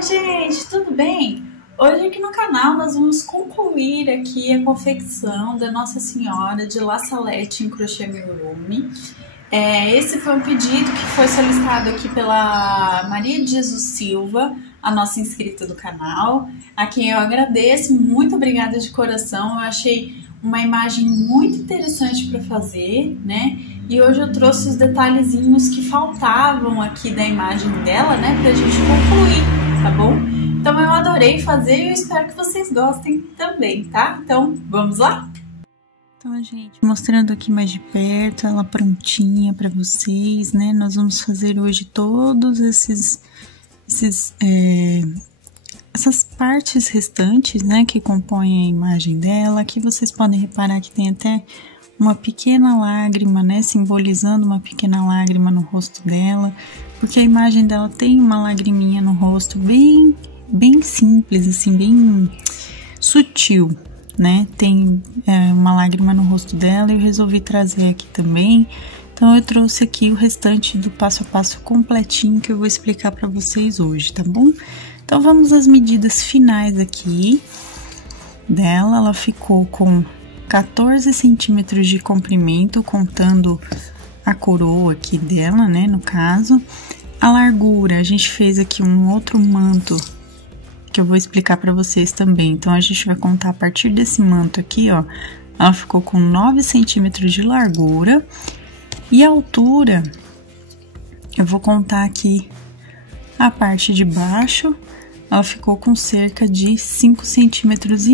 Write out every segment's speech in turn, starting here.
Oi gente, tudo bem? Hoje aqui no canal nós vamos concluir aqui a confecção da Nossa Senhora de La Salette em crochê amigurumi. Esse foi um pedido que foi solicitado aqui pela Maria de Jesus Silva, a nossa inscrita do canal, a quem eu agradeço, muito obrigada de coração. Eu achei uma imagem muito interessante para fazer, né? E hoje eu trouxe os detalhezinhos que faltavam aqui da imagem dela, né? Pra gente concluir, tá bom? Então eu adorei fazer e eu espero que vocês gostem também, tá? Então, vamos lá? Então, gente, mostrando aqui mais de perto, ela prontinha para vocês, né? Nós vamos fazer hoje todos essas partes restantes, né, que compõem a imagem dela. Aqui vocês podem reparar que tem até uma pequena lágrima, né, simbolizando uma pequena lágrima no rosto dela, porque a imagem dela tem uma lagriminha no rosto bem simples, assim, bem sutil, né, tem uma lágrima no rosto dela e eu resolvi trazer aqui também. Então eu trouxe aqui o restante do passo a passo completinho que eu vou explicar para vocês hoje, tá bom? Então vamos às medidas finais aqui dela. Ela ficou com 14 centímetros de comprimento, contando a coroa aqui dela, né, no caso. A largura, a gente fez aqui um outro manto que eu vou explicar para vocês também. Então a gente vai contar a partir desse manto aqui, ó. Ela ficou com 9 centímetros de largura. E a altura, eu vou contar aqui a parte de baixo. Ela ficou com cerca de 5,5 centímetros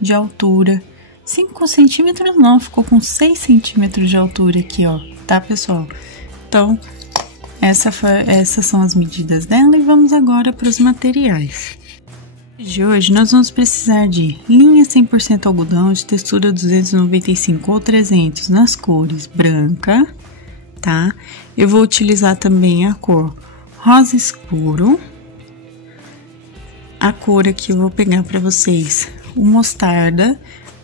de altura. 5 centímetros não, ficou com 6 centímetros de altura aqui, ó, tá, pessoal? Então, essas são as medidas dela e vamos agora para os materiais. De hoje, nós vamos precisar de linha 100% algodão de textura 295 ou 300 nas cores branca, tá? Eu vou utilizar também a cor rosa escuro. A cor aqui eu vou pegar para vocês o mostarda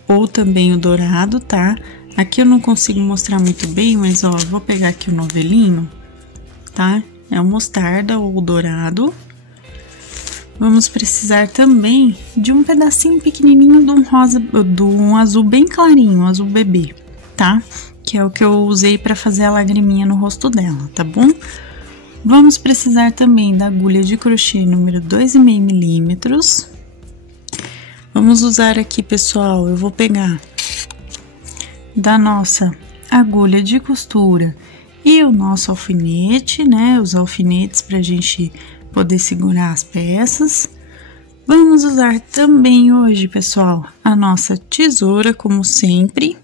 ou também o dourado, tá? Aqui eu não consigo mostrar muito bem, mas ó, vou pegar aqui o novelinho, tá? É o mostarda ou o dourado. Vamos precisar também de um pedacinho pequenininho de um azul bem clarinho, um azul bebê, tá? Que é o que eu usei para fazer a lagriminha no rosto dela, tá bom? Vamos precisar também da agulha de crochê número 2,5 milímetros. Vamos usar aqui, pessoal, eu vou pegar da nossa agulha de costura e o nosso alfinete, né? Os alfinetes pra gente poder segurar as peças. Vamos usar também hoje, pessoal, a nossa tesoura, como sempre.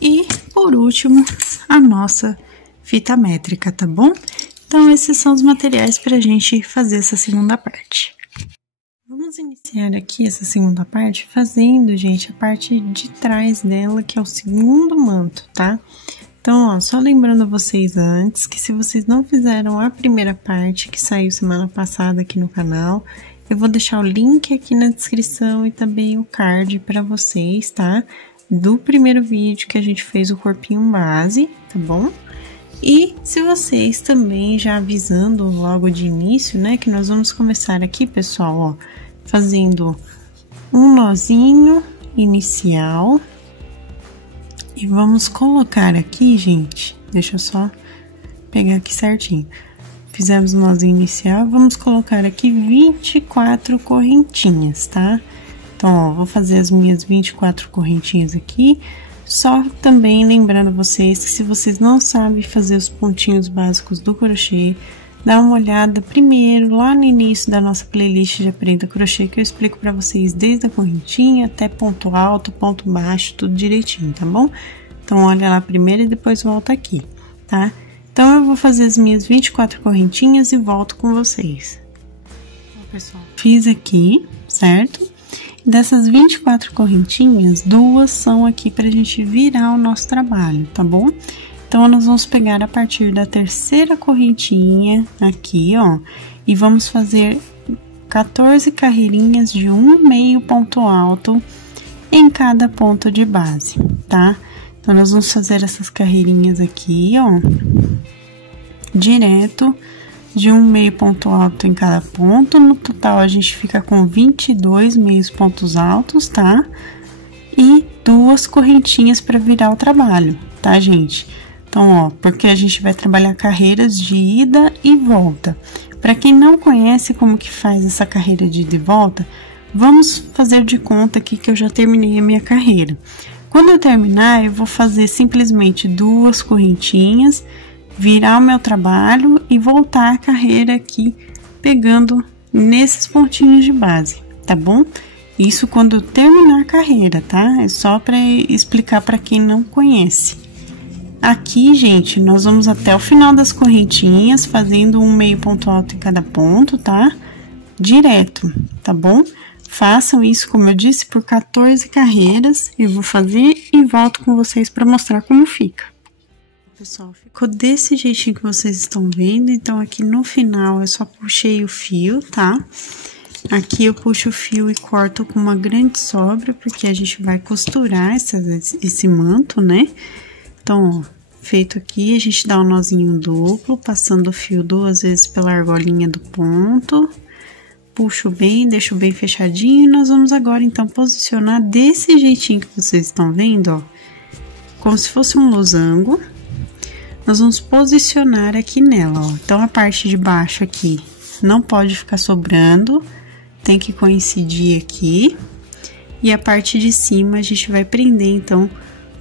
E, por último, a nossa fita métrica, tá bom? Então, esses são os materiais para a gente fazer essa segunda parte. Vamos iniciar aqui essa segunda parte fazendo, gente, a parte de trás dela, que é o segundo manto, tá? Então, ó, só lembrando vocês antes que se vocês não fizeram a primeira parte que saiu semana passada aqui no canal, eu vou deixar o link aqui na descrição e também o card para vocês, tá? Do primeiro vídeo que a gente fez o corpinho base, tá bom? E se vocês também já avisando logo de início, né, que nós vamos começar aqui, pessoal, ó, fazendo um nozinho inicial. E vamos colocar aqui, gente, deixa eu só pegar aqui certinho. Fizemos o nozinho inicial, vamos colocar aqui 24 correntinhas, tá? Então, ó, vou fazer as minhas 24 correntinhas aqui. Só também lembrando vocês que se vocês não sabem fazer os pontinhos básicos do crochê, dá uma olhada primeiro lá no início da nossa playlist de Aprenda Crochê, que eu explico para vocês desde a correntinha até ponto alto, ponto baixo, tudo direitinho, tá bom? Então, olha lá primeiro e depois volta aqui, tá? Então, eu vou fazer as minhas 24 correntinhas e volto com vocês. Bom, pessoal, fiz aqui, certo? Dessas 24 correntinhas, 2 são aqui pra gente virar o nosso trabalho, tá bom? Então, nós vamos pegar a partir da terceira correntinha aqui, ó, e vamos fazer 14 carreirinhas de 1,5 ponto alto em cada ponto de base, tá? Então, nós vamos fazer essas carreirinhas aqui, ó, direto de um meio ponto alto em cada ponto. No total, a gente fica com 22 meios pontos altos, tá? E 2 correntinhas para virar o trabalho, tá, gente? Então, ó, porque a gente vai trabalhar carreiras de ida e volta. Para quem não conhece como que faz essa carreira de ida e volta, vamos fazer de conta aqui que eu já terminei a minha carreira. Quando eu terminar, eu vou fazer simplesmente 2 correntinhas, virar o meu trabalho e voltar a carreira aqui, pegando nesses pontinhos de base, tá bom? Isso quando eu terminar a carreira, tá? É só para explicar para quem não conhece. Aqui, gente, nós vamos até o final das correntinhas, fazendo um meio ponto alto em cada ponto, tá? Direto, tá bom? Façam isso, como eu disse, por 14 carreiras. Eu vou fazer e volto com vocês para mostrar como fica. Pessoal, ficou desse jeitinho que vocês estão vendo. Então, aqui no final, eu só puxei o fio, tá? Aqui eu puxo o fio e corto com uma grande sobra, porque a gente vai costurar esse manto, né? Então, ó, feito aqui, a gente dá um nozinho duplo, passando o fio 2 vezes pela argolinha do ponto. Puxo bem, deixo bem fechadinho e nós vamos agora, então, posicionar desse jeitinho que vocês estão vendo, ó. Como se fosse um losango. Nós vamos posicionar aqui nela, ó. Então, a parte de baixo aqui não pode ficar sobrando, tem que coincidir aqui. E a parte de cima a gente vai prender, então,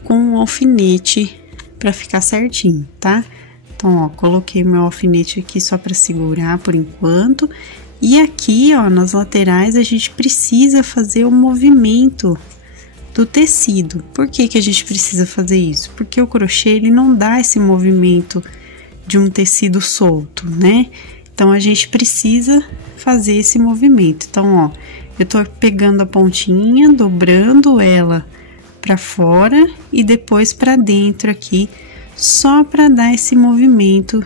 com um alfinete pra ficar certinho, tá? Então, ó, coloquei meu alfinete aqui só pra segurar por enquanto. E aqui, ó, nas laterais a gente precisa fazer o movimento do tecido. Por que que a gente precisa fazer isso? Porque o crochê, ele não dá esse movimento de um tecido solto, né? Então, a gente precisa fazer esse movimento. Então, ó, eu tô pegando a pontinha, dobrando ela pra fora e depois pra dentro aqui, só pra dar esse movimento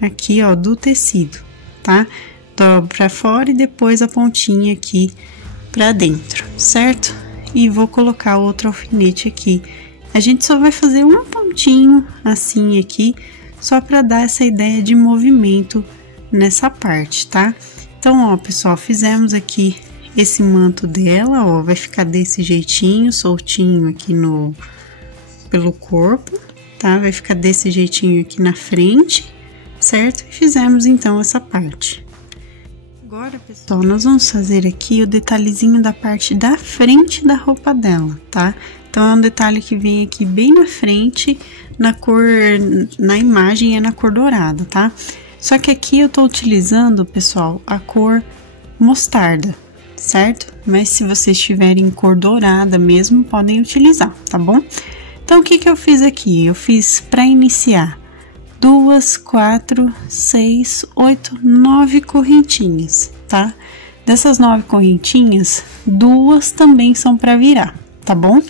aqui, ó, do tecido, tá? Dobro pra fora e depois a pontinha aqui pra dentro, certo? E vou colocar outro alfinete aqui. A gente só vai fazer um pontinho assim aqui, só pra dar essa ideia de movimento nessa parte, tá? Então, ó, pessoal, fizemos aqui esse manto dela, ó, vai ficar desse jeitinho, soltinho aqui pelo corpo, tá? Vai ficar desse jeitinho aqui na frente, certo? E fizemos, então, essa parte. Agora, pessoal, nós vamos fazer aqui o detalhezinho da parte da frente da roupa dela, tá? Então, é um detalhe que vem aqui bem na frente, na imagem é na cor dourada, tá? Só que aqui eu tô utilizando, pessoal, a cor mostarda, certo? Mas se vocês tiverem cor dourada mesmo, podem utilizar, tá bom? Então, o que que eu fiz aqui? Eu fiz para iniciar 2, 4, 6, 8, 9 correntinhas, tá? Dessas 9 correntinhas, 2 também são para virar, tá bom?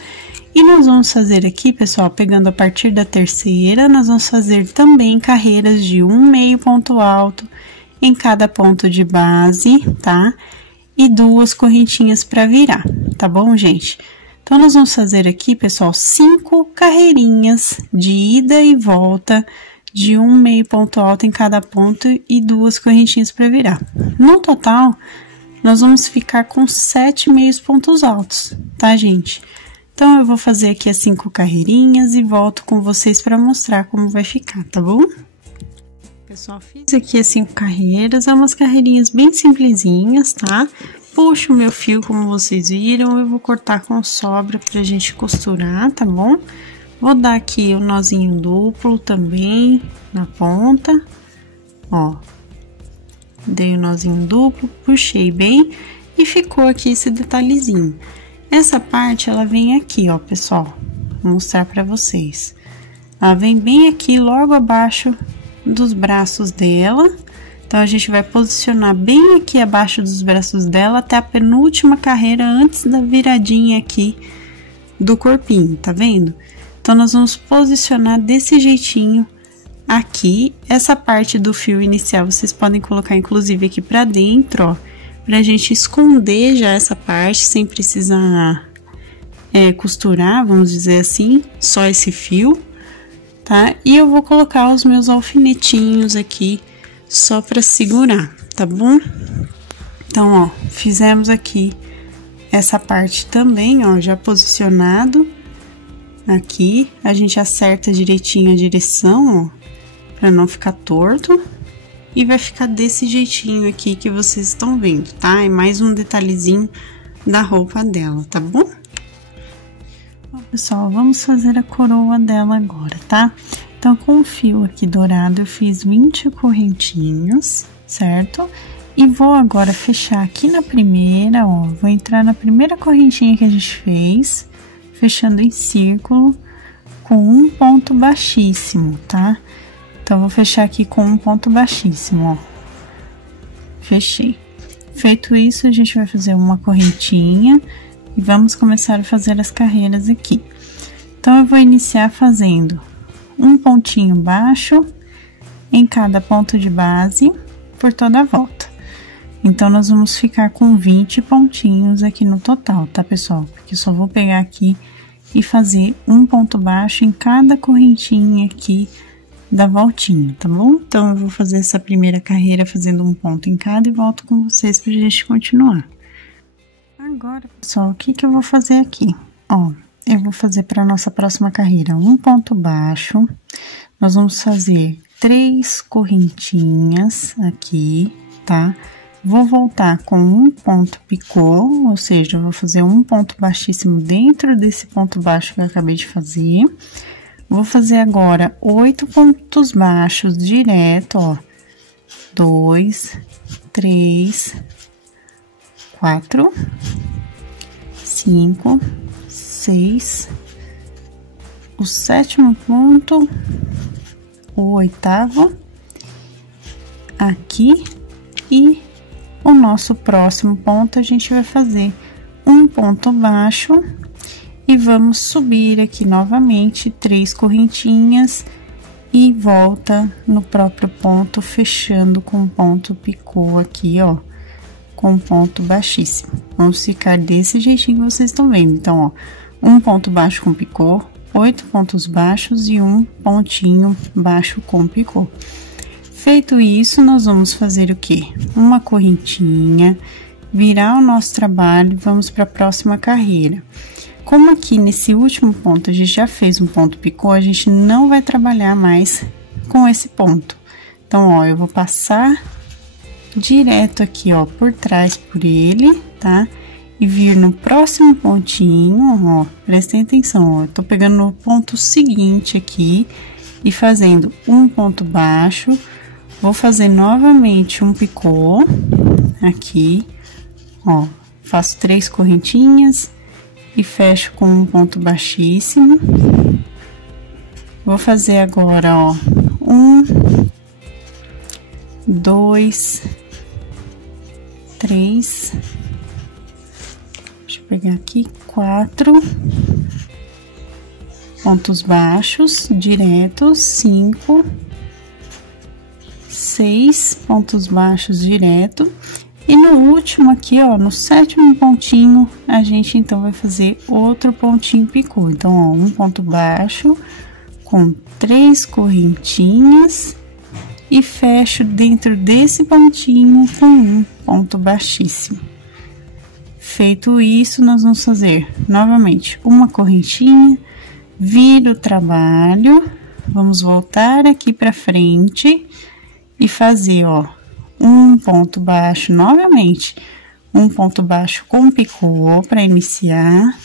E nós vamos fazer aqui, pessoal, pegando a partir da terceira, nós vamos fazer também carreiras de um meio ponto alto em cada ponto de base, tá? E 2 correntinhas para virar, tá bom, gente? Então, nós vamos fazer aqui, pessoal, 5 carreirinhas de ida e volta de um meio ponto alto em cada ponto e 2 correntinhas para virar. No total, nós vamos ficar com 7 meios pontos altos, tá, gente? Então, eu vou fazer aqui as 5 carreirinhas e volto com vocês para mostrar como vai ficar, tá bom? Pessoal, fiz aqui as 5 carreiras, é umas carreirinhas bem simplesinhas, tá? Puxo o meu fio, como vocês viram, eu vou cortar com sobra pra gente costurar, tá bom? Vou dar aqui o nozinho duplo também na ponta, ó. Dei o nozinho duplo, puxei bem e ficou aqui esse detalhezinho. Essa parte, ela vem aqui, ó, pessoal, vou mostrar pra vocês. Ela vem bem aqui, logo abaixo dos braços dela. Então, a gente vai posicionar bem aqui abaixo dos braços dela até a penúltima carreira antes da viradinha aqui do corpinho, tá vendo? Então, nós vamos posicionar desse jeitinho aqui. Essa parte do fio inicial, vocês podem colocar, inclusive, aqui pra dentro, ó, pra gente esconder já essa parte, sem precisar costurar, vamos dizer assim, só esse fio, tá? E eu vou colocar os meus alfinetinhos aqui, só pra segurar, tá bom? Então, ó, fizemos aqui essa parte também, ó, já posicionado aqui. A gente acerta direitinho a direção, ó, pra não ficar torto. E vai ficar desse jeitinho aqui que vocês estão vendo, tá? É mais um detalhezinho da roupa dela, tá bom? Bom, pessoal, vamos fazer a coroa dela agora, tá? Então, com o fio aqui dourado, eu fiz 20 correntinhas, certo? E vou agora fechar aqui na primeira, ó, vou entrar na primeira correntinha que a gente fez, fechando em círculo com um ponto baixíssimo, tá? Então, vou fechar aqui com um ponto baixíssimo, ó. Fechei. Feito isso, a gente vai fazer uma correntinha e vamos começar a fazer as carreiras aqui. Então, eu vou iniciar fazendo um pontinho baixo em cada ponto de base por toda a volta. Então, nós vamos ficar com 20 pontinhos aqui no total, tá, pessoal? Porque eu só vou pegar aqui e fazer um ponto baixo em cada correntinha aqui da voltinha, tá bom? Então, eu vou fazer essa primeira carreira fazendo um ponto em cada e volto com vocês pra gente continuar. Agora, pessoal, o que que eu vou fazer aqui? Ó, eu vou fazer pra nossa próxima carreira um ponto baixo. Nós vamos fazer 3 correntinhas aqui, tá? Vou voltar com um ponto picô, ou seja, eu vou fazer um ponto baixíssimo dentro desse ponto baixo que eu acabei de fazer. Vou fazer agora 8 pontos baixos direto, ó. 2, 3, 4, 5, 6, o 7º ponto, o 8º, aqui, e o nosso próximo ponto a gente vai fazer um ponto baixo. E vamos subir aqui novamente 3 correntinhas e volta no próprio ponto, fechando com ponto picô aqui, ó, com ponto baixíssimo. Vamos ficar desse jeitinho que vocês estão vendo. Então, ó, um ponto baixo com picô, 8 pontos baixos e um pontinho baixo com picô. Feito isso, nós vamos fazer o quê? Uma correntinha, virar o nosso trabalho e vamos para a próxima carreira. Como aqui nesse último ponto a gente já fez um ponto picô, a gente não vai trabalhar mais com esse ponto. Então, ó, eu vou passar direto aqui, ó, por trás por ele, tá? E vir no próximo pontinho, ó, prestem atenção, ó, eu tô pegando no ponto seguinte aqui e fazendo um ponto baixo, vou fazer novamente um picô aqui, ó, faço 3 correntinhas e fecho com um ponto baixíssimo. Vou fazer agora, ó, 1, 2, 3, deixa eu pegar aqui, 4 pontos baixos diretos, 5, 6 pontos baixos direto. E no último aqui, ó, no 7º pontinho, a gente então vai fazer outro pontinho picô. Então, ó, um ponto baixo com 3 correntinhas e fecho dentro desse pontinho com um ponto baixíssimo. Feito isso, nós vamos fazer novamente uma correntinha, vira o trabalho, vamos voltar aqui pra frente e fazer, ó, um ponto baixo novamente, um ponto baixo com picô para iniciar,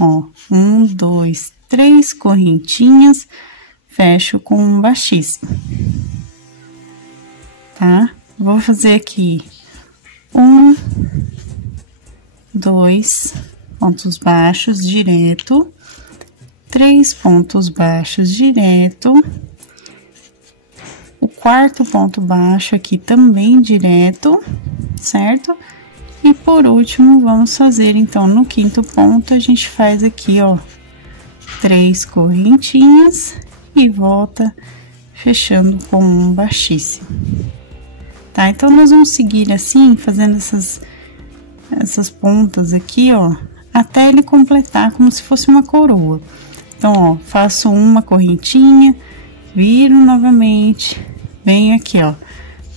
ó, 1, 2, 3 correntinhas, fecho com um baixíssimo, tá? Vou fazer aqui 1, 2 pontos baixos direto, 3 pontos baixos direto, o 4º ponto baixo aqui também direto, certo? E por último, vamos fazer, então, no 5º ponto, a gente faz aqui, ó, 3 correntinhas e volta fechando com um baixíssimo, tá? Então, nós vamos seguir assim, fazendo essas pontas aqui, ó, até ele completar como se fosse uma coroa. Então, ó, faço uma correntinha, viro novamente, venho aqui, ó,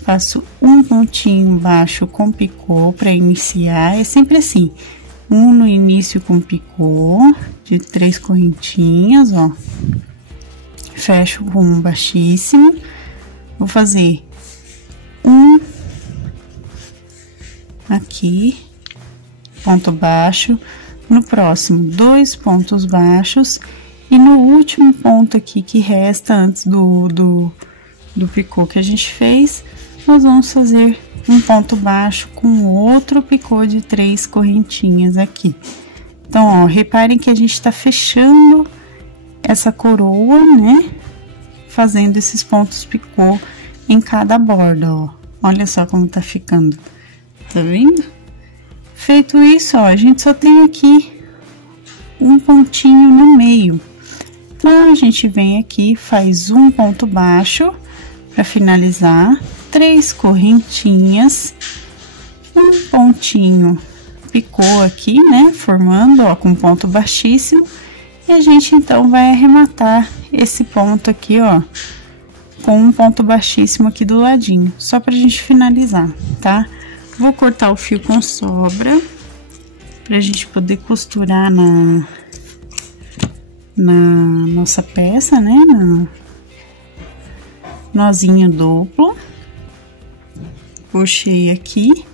faço um pontinho baixo com picô para iniciar, é sempre assim, um no início com picô, de 3 correntinhas, ó, fecho com um baixíssimo, vou fazer um aqui, ponto baixo, no próximo 2 pontos baixos, e no último ponto aqui que resta antes do picô que a gente fez, nós vamos fazer um ponto baixo com outro picô de 3 correntinhas aqui. Então, ó, reparem que a gente tá fechando essa coroa, né? Fazendo esses pontos picô em cada borda, ó. Olha só como tá ficando. Tá vendo? Feito isso, ó, a gente só tem aqui um pontinho no meio. Então, a gente vem aqui, faz um ponto baixo para finalizar, 3 correntinhas, um pontinho picô aqui, né, formando, ó, com ponto baixíssimo, e a gente então vai arrematar esse ponto aqui, ó, com um ponto baixíssimo aqui do ladinho, só pra gente finalizar, tá? Vou cortar o fio com sobra, pra gente poder costurar na nossa peça, né, nozinho duplo. Puxei aqui,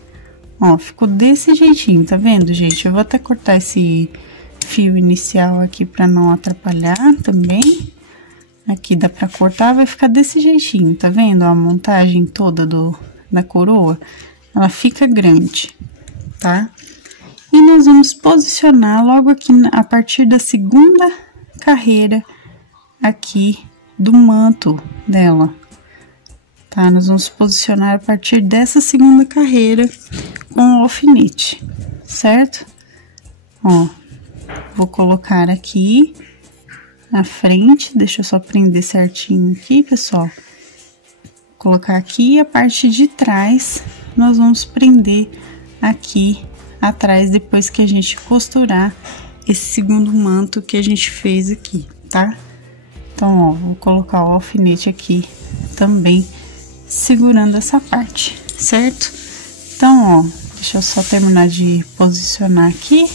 ó, ficou desse jeitinho, tá vendo, gente? Eu vou até cortar esse fio inicial aqui pra não atrapalhar também. Aqui dá pra cortar, vai ficar desse jeitinho, tá vendo? Ó, a montagem toda da coroa, ela fica grande, tá? E nós vamos posicionar logo aqui a partir da segunda carreira aqui do manto dela. Tá, nós vamos posicionar a partir dessa segunda carreira com o alfinete, certo? Ó, vou colocar aqui na frente, deixa eu só prender certinho aqui, pessoal. Vou colocar aqui, a parte de trás nós vamos prender aqui atrás, depois que a gente costurar esse segundo manto que a gente fez aqui, tá? Então, ó, vou colocar o alfinete aqui também, segurando essa parte, certo? Então, ó, deixa eu só terminar de posicionar aqui.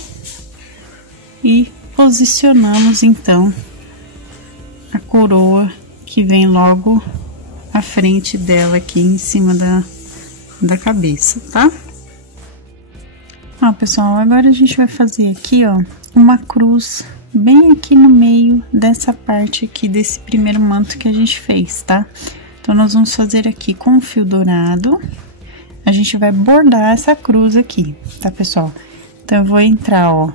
E posicionamos, então, a coroa que vem logo à frente dela aqui, em cima da cabeça, tá? Ó, pessoal, agora a gente vai fazer aqui, ó, uma cruz bem aqui no meio dessa parte aqui, desse primeiro manto que a gente fez, tá? Então, nós vamos fazer aqui com o fio dourado, a gente vai bordar essa cruz aqui, tá, pessoal? Então, eu vou entrar, ó,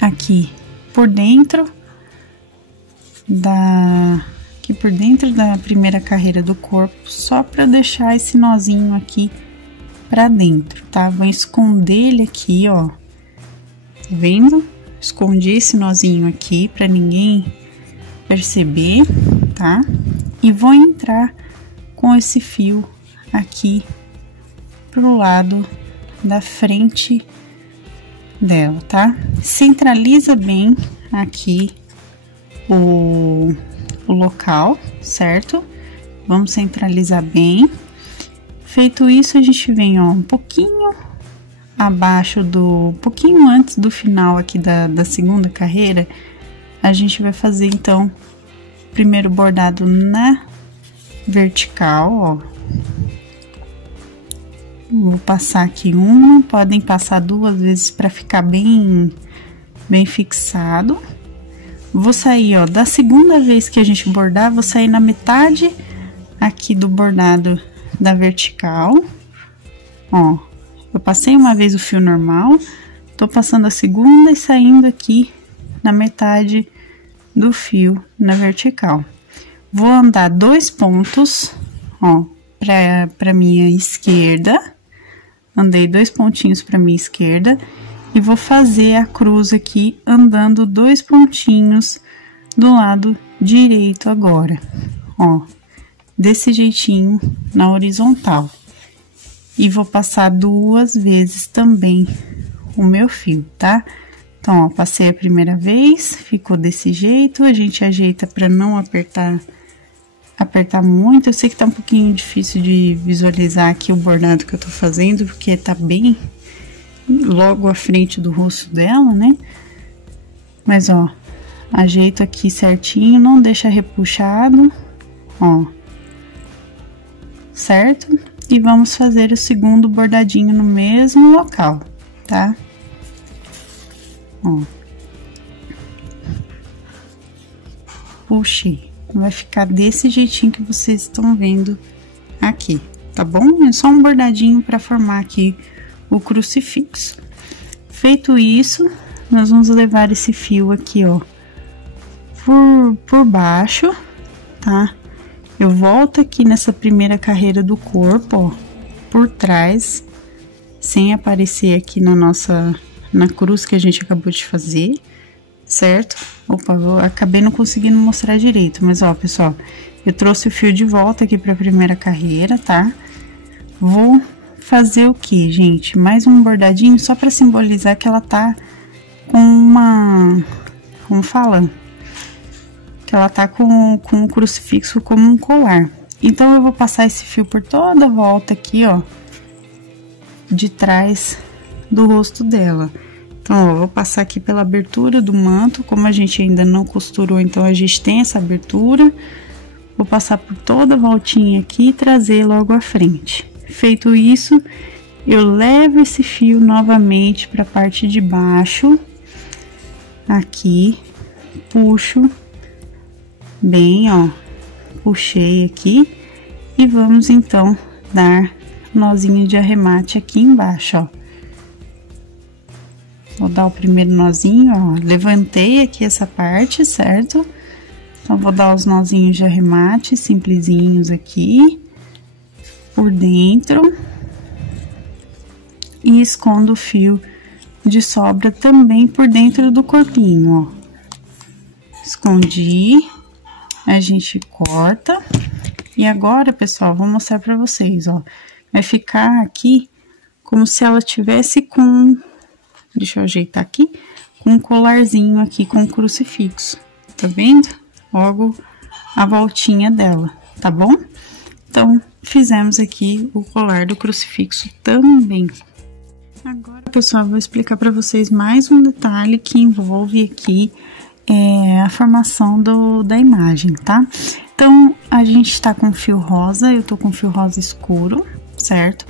aqui por dentro da primeira carreira do corpo, só pra deixar esse nozinho aqui pra dentro, tá? Vou esconder ele aqui, ó, tá vendo? Escondi esse nozinho aqui pra ninguém perceber, tá? E vou entrar com esse fio aqui pro lado da frente dela, tá? Centraliza bem aqui o local, certo? Vamos centralizar bem. Feito isso, a gente vem, ó, um pouquinho abaixo um pouquinho antes do final aqui da segunda carreira, a gente vai fazer, então, primeiro bordado na vertical, ó. Vou passar aqui uma, podem passar 2 vezes para ficar bem fixado. Vou sair, ó, da segunda vez que a gente bordar, vou sair na metade aqui do bordado da vertical, ó. Eu passei uma vez o fio normal, tô passando a segunda e saindo aqui na metade do fio na vertical. Vou andar 2 pontos, ó, pra minha esquerda. Andei 2 pontinhos pra minha esquerda e vou fazer a cruz aqui andando 2 pontinhos do lado direito agora, ó, desse jeitinho na horizontal. E vou passar 2 vezes também o meu fio, tá? Então, ó, passei a primeira vez, ficou desse jeito, a gente ajeita pra não apertar apertar muito. Eu sei que tá um pouquinho difícil de visualizar aqui o bordado que eu tô fazendo, porque tá bem logo à frente do rosto dela, né? Mas, ó, ajeito aqui certinho, não deixa repuxado, ó. Certo? E vamos fazer o segundo bordadinho no mesmo local, tá? Ó. Puxei. Vai ficar desse jeitinho que vocês estão vendo aqui, tá bom? É só um bordadinho para formar aqui o crucifixo. Feito isso, nós vamos levar esse fio aqui, ó, por baixo, tá? Eu volto aqui nessa primeira carreira do corpo, ó, por trás, sem aparecer aqui na cruz que a gente acabou de fazer, certo? Opa, eu acabei não conseguindo mostrar direito, mas ó, pessoal, eu trouxe o fio de volta aqui pra primeira carreira, tá? Vou fazer o que, gente? Mais um bordadinho só pra simbolizar que ela tá com uma... como fala? Que ela tá com o crucifixo como um colar. Então, eu vou passar esse fio por toda a volta aqui, ó, de trás do rosto dela. Então, ó, vou passar aqui pela abertura do manto, como a gente ainda não costurou, então a gente tem essa abertura. Vou passar por toda a voltinha aqui e trazer logo à frente. Feito isso, eu levo esse fio novamente para a parte de baixo, aqui, puxo bem, ó, puxei aqui e vamos então dar nozinho de arremate aqui embaixo, ó. Vou dar o primeiro nozinho, ó, levantei aqui essa parte, certo? Então, vou dar os nozinhos de arremate simplesinhos aqui, por dentro. E escondo o fio de sobra também por dentro do corpinho, ó. Escondi, a gente corta. E agora, pessoal, vou mostrar pra vocês, ó. Vai ficar aqui como se ela tivesse com... Deixa eu ajeitar aqui, com um colarzinho aqui com crucifixo, tá vendo? Logo a voltinha dela, tá bom? Então, fizemos aqui o colar do crucifixo também. Agora, pessoal, eu vou explicar para vocês mais um detalhe que envolve aqui a formação da imagem, tá? Então, a gente tá com fio rosa, eu tô com fio rosa escuro, certo?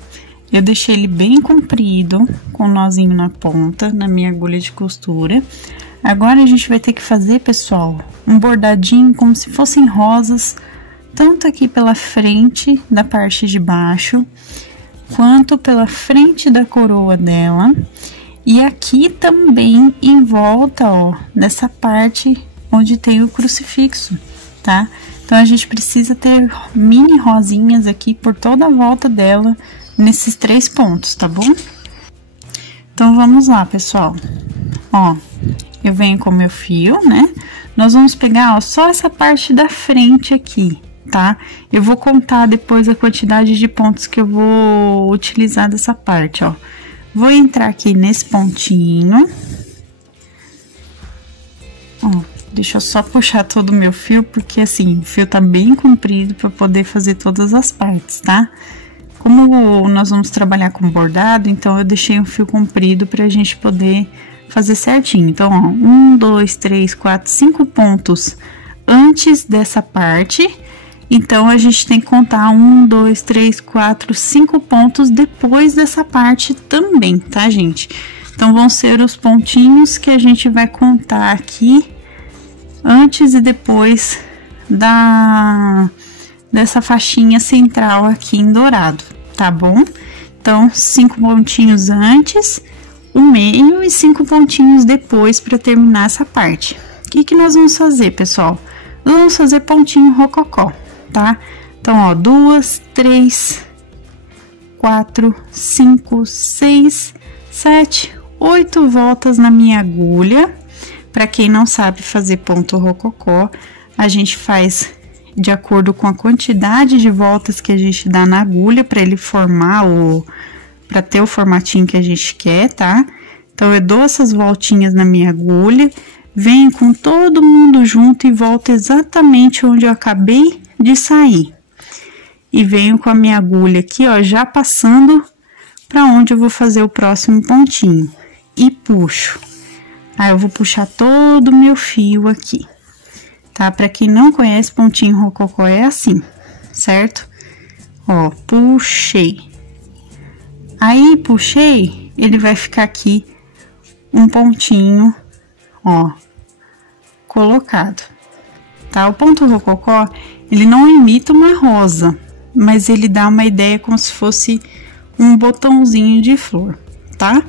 Eu deixei ele bem comprido, com um nozinho na ponta, na minha agulha de costura. Agora, a gente vai ter que fazer, pessoal, um bordadinho como se fossem rosas, tanto aqui pela frente da parte de baixo, quanto pela frente da coroa dela. E aqui também em volta, ó, dessa parte onde tem o crucifixo, tá? Então, a gente precisa ter mini rosinhas aqui por toda a volta dela, nesses 3 pontos, tá bom? Então, vamos lá, pessoal. Ó, eu venho com o meu fio, né? Nós vamos pegar, ó, só essa parte da frente aqui, tá? Eu vou contar depois a quantidade de pontos que eu vou utilizar dessa parte, ó. Vou entrar aqui nesse pontinho. Ó, deixa eu só puxar todo o meu fio, porque assim, o fio tá bem comprido para poder fazer todas as partes, tá? Como nós vamos trabalhar com bordado, então eu deixei um fio comprido pra gente poder fazer certinho. Então, ó, 1, 2, 3, 4, 5 pontos antes dessa parte. Então, a gente tem que contar 1, 2, 3, 4, 5 pontos depois dessa parte também, tá, gente? Então, vão ser os pontinhos que a gente vai contar aqui antes e depois dessa faixinha central aqui em dourado, tá bom? Então, 5 pontinhos antes, o meio e 5 pontinhos depois para terminar essa parte. O que nós vamos fazer, pessoal? Nós vamos fazer pontinho rococó, tá? Então, ó, 2, 3, 4, 5, 6, 7, 8 voltas na minha agulha. Para quem não sabe fazer ponto rococó, a gente faz de acordo com a quantidade de voltas que a gente dá na agulha para ele formar para ter o formatinho que a gente quer, tá? Então, eu dou essas voltinhas na minha agulha, venho com todo mundo junto e volto exatamente onde eu acabei de sair. E venho com a minha agulha aqui, ó, já passando para onde eu vou fazer o próximo pontinho. E puxo. Aí, eu vou puxar todo o meu fio aqui, tá? Para quem não conhece, pontinho rococó é assim, certo? Ó, puxei. Aí, puxei, ele vai ficar aqui um pontinho, ó, colocado, tá? O ponto rococó, ele não imita uma rosa, mas ele dá uma ideia como se fosse um botãozinho de flor, tá?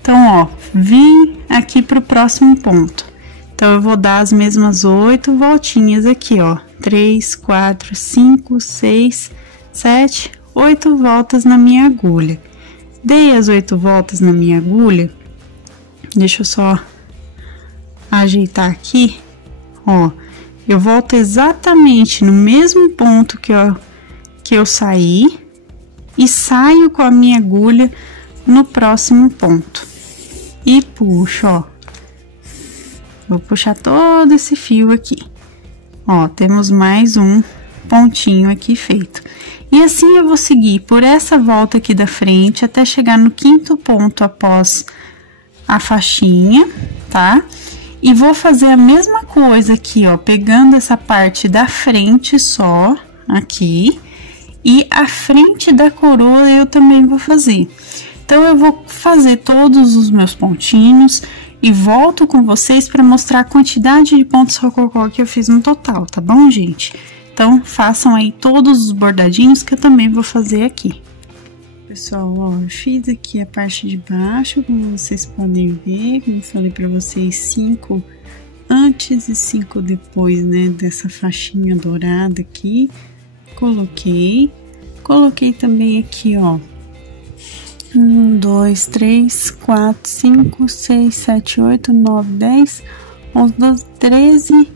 Então, ó, vim aqui pro próximo ponto. Então, eu vou dar as mesmas 8 voltinhas aqui, ó. 3, 4, 5, 6, 7, 8 voltas na minha agulha. Dei as 8 voltas na minha agulha. Deixa eu só ajeitar aqui, ó. Eu volto exatamente no mesmo ponto que eu saí e saio com a minha agulha no próximo ponto. E puxo, ó. Vou puxar todo esse fio aqui. Ó, temos mais um pontinho aqui feito. E assim eu vou seguir por essa volta aqui da frente até chegar no 5º ponto após a faixinha, tá? E vou fazer a mesma coisa aqui, ó, pegando essa parte da frente só, aqui, e a frente da coroa eu também vou fazer. Então, eu vou fazer todos os meus pontinhos e volto com vocês para mostrar a quantidade de pontos rococó que eu fiz no total, tá bom, gente? Então, façam aí todos os bordadinhos que eu também vou fazer aqui. Pessoal, ó, eu fiz aqui a parte de baixo, como vocês podem ver, como eu falei pra vocês, 5 antes e 5 depois, né, dessa faixinha dourada aqui. Coloquei também aqui, ó, 1, 2, 3, 4, 5, 6, 7, 8, 9, 10, 11, 12, 13,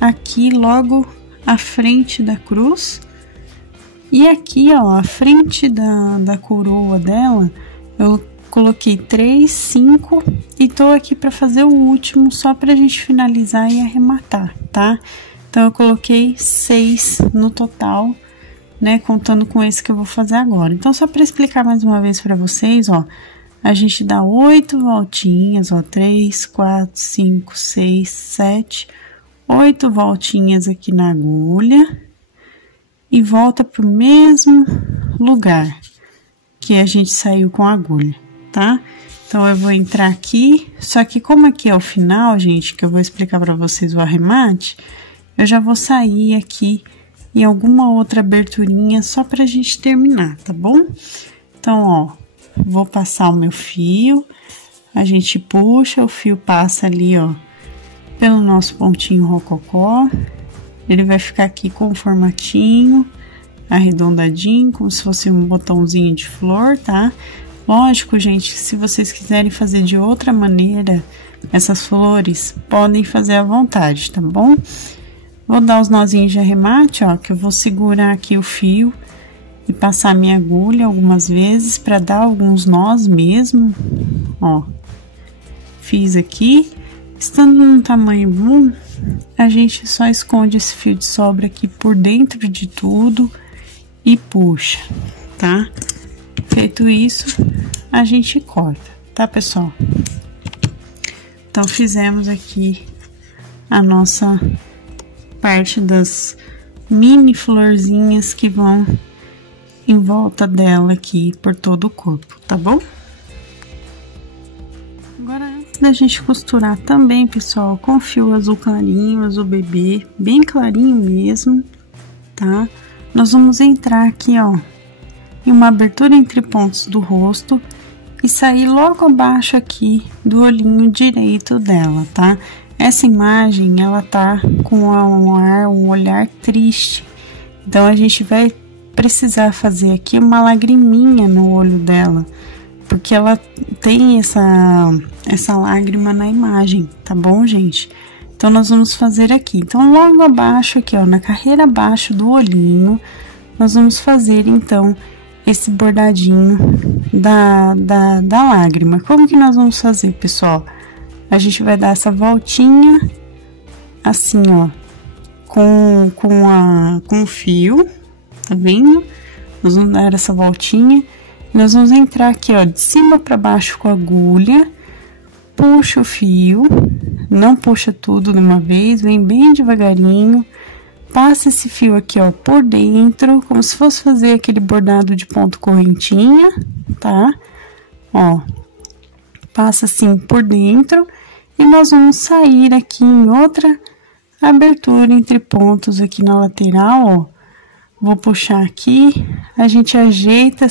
aqui logo à frente da cruz. E aqui, ó, a frente da coroa dela, eu coloquei 3, 5 e tô aqui pra fazer o último, só pra gente finalizar e arrematar, tá? Então, eu coloquei 6 no total, né, contando com esse que eu vou fazer agora. Então, só pra explicar mais uma vez pra vocês, ó, a gente dá 8 voltinhas, ó, 3, 4, 5, 6, 7, 8 voltinhas aqui na agulha. E volta pro mesmo lugar que a gente saiu com a agulha, tá? Então, eu vou entrar aqui, só que como aqui é o final, gente, que eu vou explicar pra vocês o arremate, eu já vou sair aqui em alguma outra aberturinha só pra gente terminar, tá bom? Então, ó, vou passar o meu fio, a gente puxa, o fio passa ali, ó, pelo nosso pontinho rococó. Ele vai ficar aqui com o formatinho, arredondadinho, como se fosse um botãozinho de flor, tá? Lógico, gente, se vocês quiserem fazer de outra maneira essas flores, podem fazer à vontade, tá bom? Vou dar os nozinhos de arremate, ó, que eu vou segurar aqui o fio e passar minha agulha algumas vezes para dar alguns nós mesmo, ó. Fiz aqui. Estando num tamanho bom, a gente só esconde esse fio de sobra aqui por dentro de tudo e puxa, tá? Feito isso, a gente corta, tá, pessoal? Então, fizemos aqui a nossa parte das mini florzinhas que vão em volta dela aqui por todo o corpo, tá bom? Agora, antes da gente costurar também, pessoal, com fio azul clarinho, azul bebê, bem clarinho mesmo, tá? Nós vamos entrar aqui, ó, em uma abertura entre pontos do rosto e sair logo abaixo aqui do olhinho direito dela, tá? Essa imagem, ela tá com um olhar triste, então a gente vai precisar fazer aqui uma lagriminha no olho dela, porque ela tem essa lágrima na imagem, tá bom, gente? Então, nós vamos fazer aqui. Então, logo abaixo aqui, ó, na carreira abaixo do olhinho, nós vamos fazer, então, esse bordadinho da lágrima. Como que nós vamos fazer, pessoal? A gente vai dar essa voltinha, assim, ó, com o fio, tá vendo? Nós vamos dar essa voltinha. Nós vamos entrar aqui, ó, de cima para baixo com a agulha. Puxa o fio, não puxa tudo de uma vez, vem bem devagarinho. Passa esse fio aqui, ó, por dentro, como se fosse fazer aquele bordado de ponto correntinha, tá? Ó, passa assim por dentro e nós vamos sair aqui em outra abertura entre pontos aqui na lateral, ó. Vou puxar aqui, a gente ajeita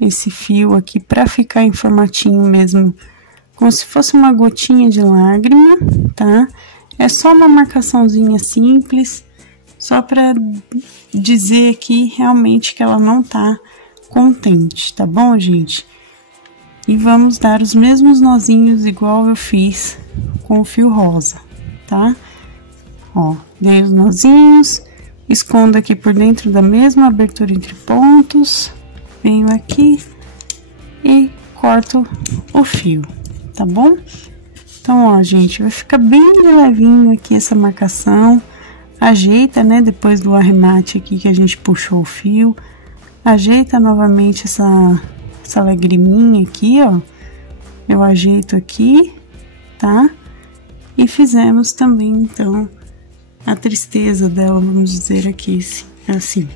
esse fio aqui pra ficar em formatinho mesmo, como se fosse uma gotinha de lágrima, tá? É só uma marcaçãozinha simples, só pra dizer aqui realmente que ela não tá contente, tá bom, gente? E vamos dar os mesmos nozinhos igual eu fiz com o fio rosa, tá? Ó, dei os nozinhos, escondo aqui por dentro da mesma abertura entre pontos, venho aqui e corto o fio, tá bom? Então, ó, gente, vai ficar bem levinho aqui essa marcação. Ajeita, né, depois do arremate aqui que a gente puxou o fio. Ajeita novamente essa lagriminha aqui, ó. Eu ajeito aqui, tá? E fizemos também, então, a tristeza dela, vamos dizer aqui, assim.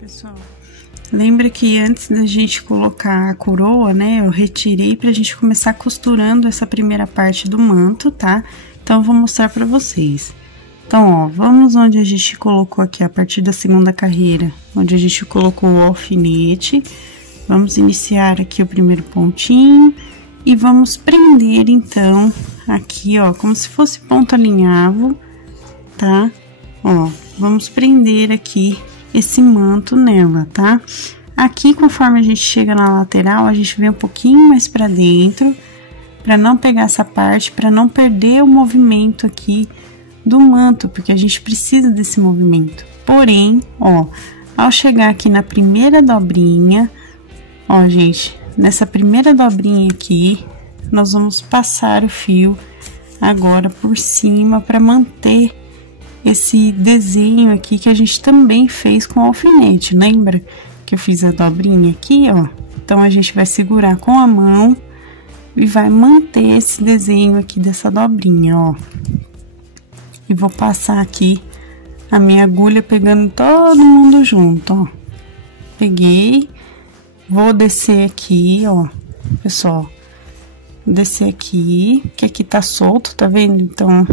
Pessoal, lembra que antes da gente colocar a coroa, né, eu retirei pra gente começar costurando essa primeira parte do manto, tá? Então, eu vou mostrar pra vocês. Então, ó, vamos onde a gente colocou aqui, a partir da segunda carreira, onde a gente colocou o alfinete. Vamos iniciar aqui o primeiro pontinho e vamos prender, então, aqui, ó, como se fosse ponto alinhavo, tá? Ó, vamos prender aqui esse manto nela, tá? Aqui, conforme a gente chega na lateral, a gente vem um pouquinho mais pra dentro, pra não pegar essa parte, pra não perder o movimento aqui do manto, porque a gente precisa desse movimento. Porém, ó, ao chegar aqui na primeira dobrinha, ó, gente, nessa primeira dobrinha aqui, nós vamos passar o fio agora por cima para manter esse desenho aqui que a gente também fez com o alfinete. Lembra que eu fiz a dobrinha aqui, ó? Então, a gente vai segurar com a mão e vai manter esse desenho aqui dessa dobrinha, ó. E vou passar aqui a minha agulha pegando todo mundo junto, ó. Peguei, vou descer aqui, ó, pessoal. Descer aqui, que aqui tá solto, tá vendo? Então,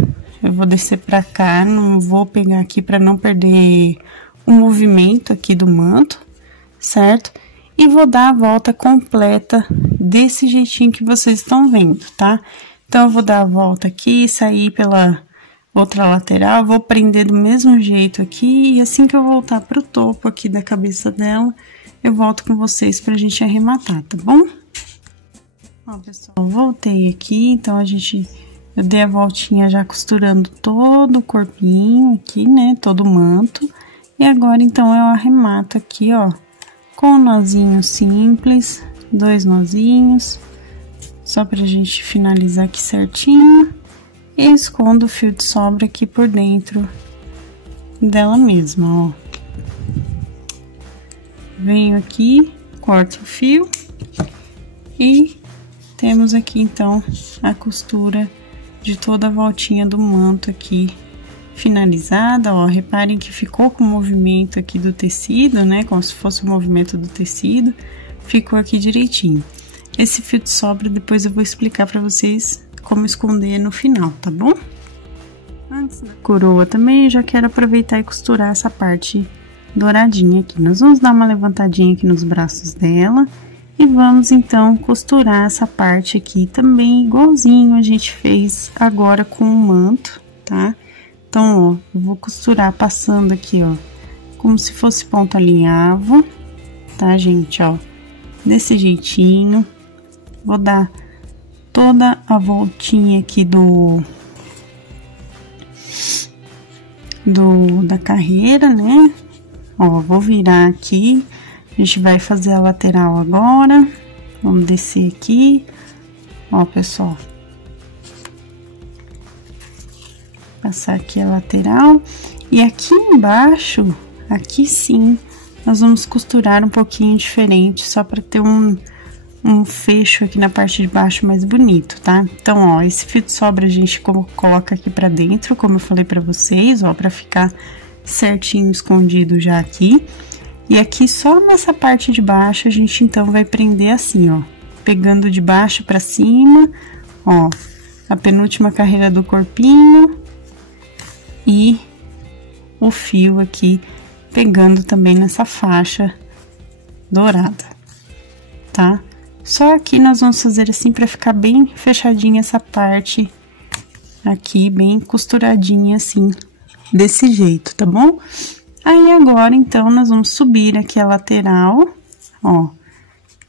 eu vou descer pra cá, não vou pegar aqui pra não perder o movimento aqui do manto, certo? E vou dar a volta completa desse jeitinho que vocês estão vendo, tá? Então, eu vou dar a volta aqui, sair pela outra lateral, vou prender do mesmo jeito aqui, e assim que eu voltar pro topo aqui da cabeça dela, eu volto com vocês pra gente arrematar, tá bom? Ó, pessoal, voltei aqui, então eu dei a voltinha já costurando todo o corpinho aqui, né, todo o manto, e agora, então, eu arremato aqui, ó, com um nozinho simples, 2 nozinhos, só pra gente finalizar aqui certinho. E escondo o fio de sobra aqui por dentro dela mesma, ó. Venho aqui, corto o fio e temos aqui, então, a costura de toda a voltinha do manto aqui finalizada, ó. Reparem que ficou com o movimento aqui do tecido, né, como se fosse o movimento do tecido, ficou aqui direitinho. Esse fio de sobra, depois eu vou explicar pra vocês como esconder no final, tá bom? Antes da coroa também, eu já quero aproveitar e costurar essa parte douradinha aqui. Nós vamos dar uma levantadinha aqui nos braços dela e vamos, então, costurar essa parte aqui também, igualzinho a gente fez agora com o manto, tá? Então, ó, eu vou costurar passando aqui, ó, como se fosse ponto alinhavo, tá, gente, ó? Desse jeitinho. Vou dar toda a voltinha aqui da carreira, né? Ó, vou virar aqui, a gente vai fazer a lateral agora, vamos descer aqui, ó, pessoal. Passar aqui a lateral. E aqui embaixo, aqui sim, nós vamos costurar um pouquinho diferente, só para ter um fecho aqui na parte de baixo mais bonito, tá? Então, ó, esse fio de sobra a gente coloca aqui pra dentro, como eu falei pra vocês, ó, pra ficar certinho escondido já aqui. E aqui, só nessa parte de baixo, a gente, então, vai prender assim, ó, pegando de baixo pra cima, ó, a penúltima carreira do corpinho e o fio aqui pegando também nessa faixa dourada, tá? Só aqui nós vamos fazer assim pra ficar bem fechadinha essa parte aqui, bem costuradinha assim, desse jeito, tá bom? Aí agora, então, nós vamos subir aqui a lateral, ó,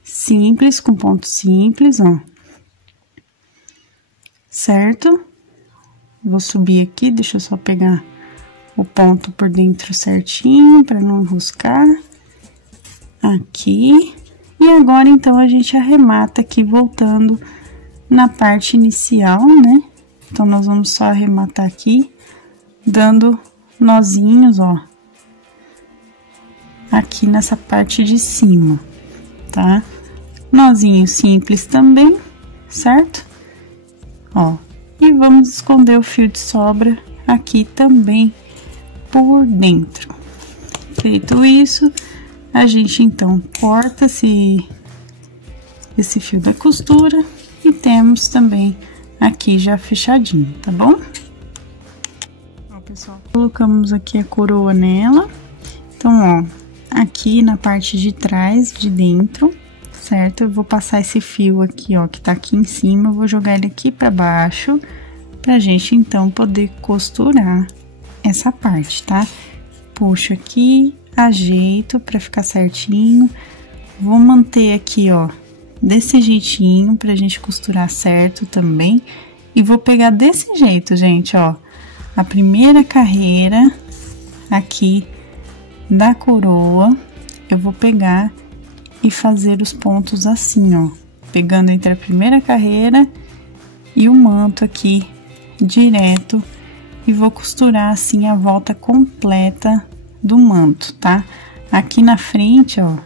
simples, com ponto simples, ó. Certo? Vou subir aqui, deixa eu só pegar o ponto por dentro certinho, pra não enroscar. Aqui. E agora, então, a gente arremata aqui, voltando na parte inicial, né? Então, nós vamos só arrematar aqui, dando nozinhos, ó. Aqui nessa parte de cima, tá? Nozinho simples também, certo? Ó, e vamos esconder o fio de sobra aqui também por dentro. Feito isso, a gente então corta esse fio da costura e temos também aqui já fechadinho, tá bom? Ó, pessoal, colocamos aqui a coroa nela. Então, ó, aqui na parte de trás, de dentro, certo? Eu vou passar esse fio aqui, ó, que tá aqui em cima, eu vou jogar ele aqui pra baixo, pra gente, então, poder costurar essa parte, tá? Puxo aqui, ajeito pra ficar certinho, vou manter aqui, ó, desse jeitinho, pra gente costurar certo também, e vou pegar desse jeito, gente, ó, a primeira carreira aqui da coroa, eu vou pegar e fazer os pontos assim, ó, pegando entre a primeira carreira e o manto aqui, direto, e vou costurar assim a volta completa do manto, tá? Aqui na frente, ó,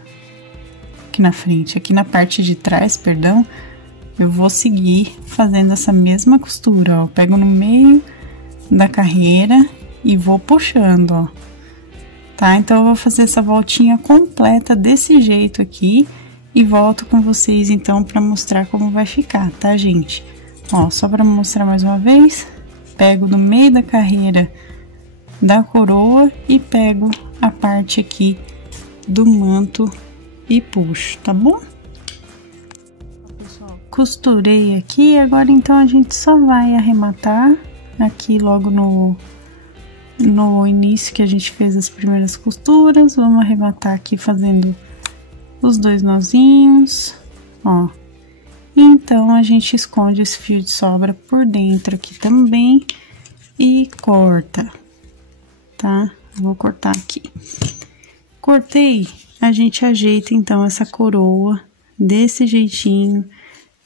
aqui na parte de trás, perdão, eu vou seguir fazendo essa mesma costura, ó, pego no meio da carreira e vou puxando, ó. Tá? Então, eu vou fazer essa voltinha completa desse jeito aqui e volto com vocês, então, pra mostrar como vai ficar, tá, gente? Ó, só pra mostrar mais uma vez, pego no meio da carreira da coroa e pego a parte aqui do manto e puxo, tá bom? Pessoal, costurei aqui, agora, então, a gente só vai arrematar aqui logo no início que a gente fez as primeiras costuras. Vamos arrematar aqui fazendo os dois nozinhos, ó. Então, a gente esconde esse fio de sobra por dentro aqui também e corta, tá? Vou cortar aqui. Cortei, a gente ajeita, então, essa coroa desse jeitinho.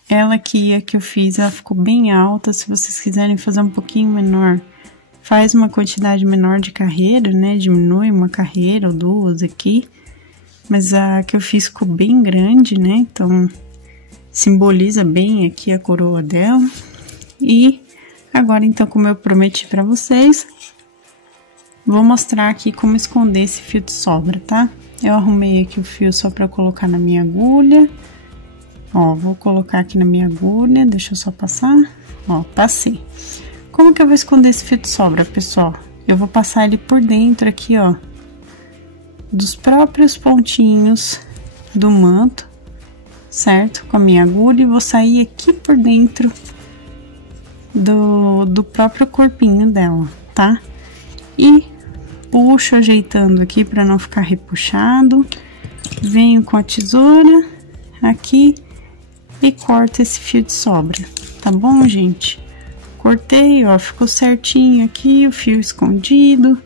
Ela aqui, a que eu fiz, ela ficou bem alta. Se vocês quiserem fazer um pouquinho menor, faz uma quantidade menor de carreira, né? Diminui uma carreira ou duas aqui. Mas a que eu fiz ficou bem grande, né? Então, simboliza bem aqui a coroa dela. E agora, então, como eu prometi pra vocês, vou mostrar aqui como esconder esse fio de sobra, tá? Eu arrumei aqui o fio só pra colocar na minha agulha. Ó, vou colocar aqui na minha agulha, deixa eu só passar. Ó, passei. Como que eu vou esconder esse fio de sobra, pessoal? Eu vou passar ele por dentro aqui, ó, dos próprios pontinhos do manto, certo? Com a minha agulha, e vou sair aqui por dentro do próprio corpinho dela, tá? E puxo ajeitando aqui pra não ficar repuxado. Venho com a tesoura aqui e corto esse fio de sobra, tá bom, gente? Cortei, ó, ficou certinho aqui, o fio escondido.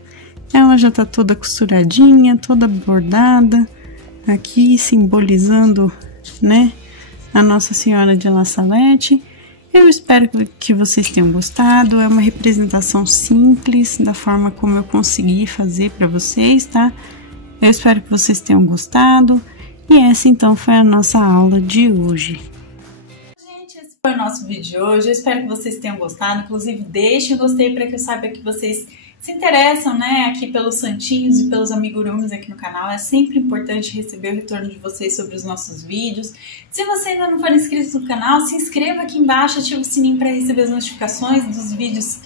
Ela já tá toda costuradinha, toda bordada. Aqui, simbolizando, né, a Nossa Senhora de La Salete. Eu espero que vocês tenham gostado. É uma representação simples da forma como eu consegui fazer para vocês, tá? Eu espero que vocês tenham gostado. E essa então foi a nossa aula de hoje. Gente, esse foi o nosso vídeo de hoje. Eu espero que vocês tenham gostado. Inclusive, deixem o gostei para que eu saiba que vocês se interessam, né, aqui pelos santinhos e pelos amigurumis aqui no canal. É sempre importante receber o retorno de vocês sobre os nossos vídeos. Se você ainda não for inscrito no canal, se inscreva aqui embaixo, ative o sininho para receber as notificações dos vídeos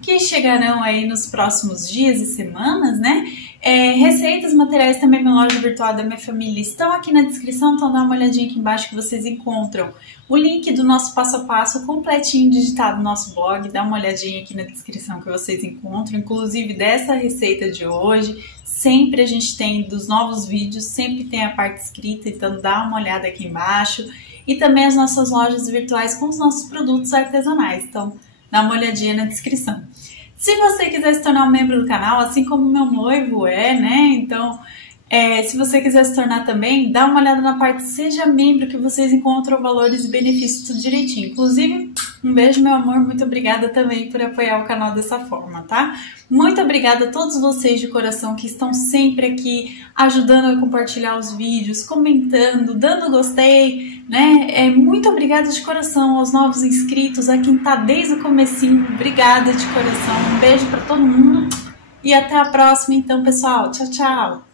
que chegarão aí nos próximos dias e semanas, né? Receitas, materiais também na loja virtual da minha família estão aqui na descrição, então dá uma olhadinha aqui embaixo que vocês encontram o link do nosso passo a passo completinho digitado no nosso blog. Dá uma olhadinha aqui na descrição que vocês encontram, inclusive dessa receita de hoje. Sempre a gente tem dos novos vídeos, sempre tem a parte escrita, então dá uma olhada aqui embaixo. E também as nossas lojas virtuais com os nossos produtos artesanais, então dá uma olhadinha na descrição. Se você quiser se tornar um membro do canal, assim como meu noivo né? Então, se você quiser se tornar também, dá uma olhada na parte Seja Membro, que vocês encontram valores e benefícios tudo direitinho. Inclusive, um beijo, meu amor. Muito obrigada também por apoiar o canal dessa forma, tá? Muito obrigada a todos vocês de coração que estão sempre aqui ajudando a compartilhar os vídeos, comentando, dando gostei, né? Muito obrigada de coração aos novos inscritos, a quem tá desde o comecinho. Obrigada de coração. Um beijo para todo mundo e até a próxima, então, pessoal. Tchau, tchau!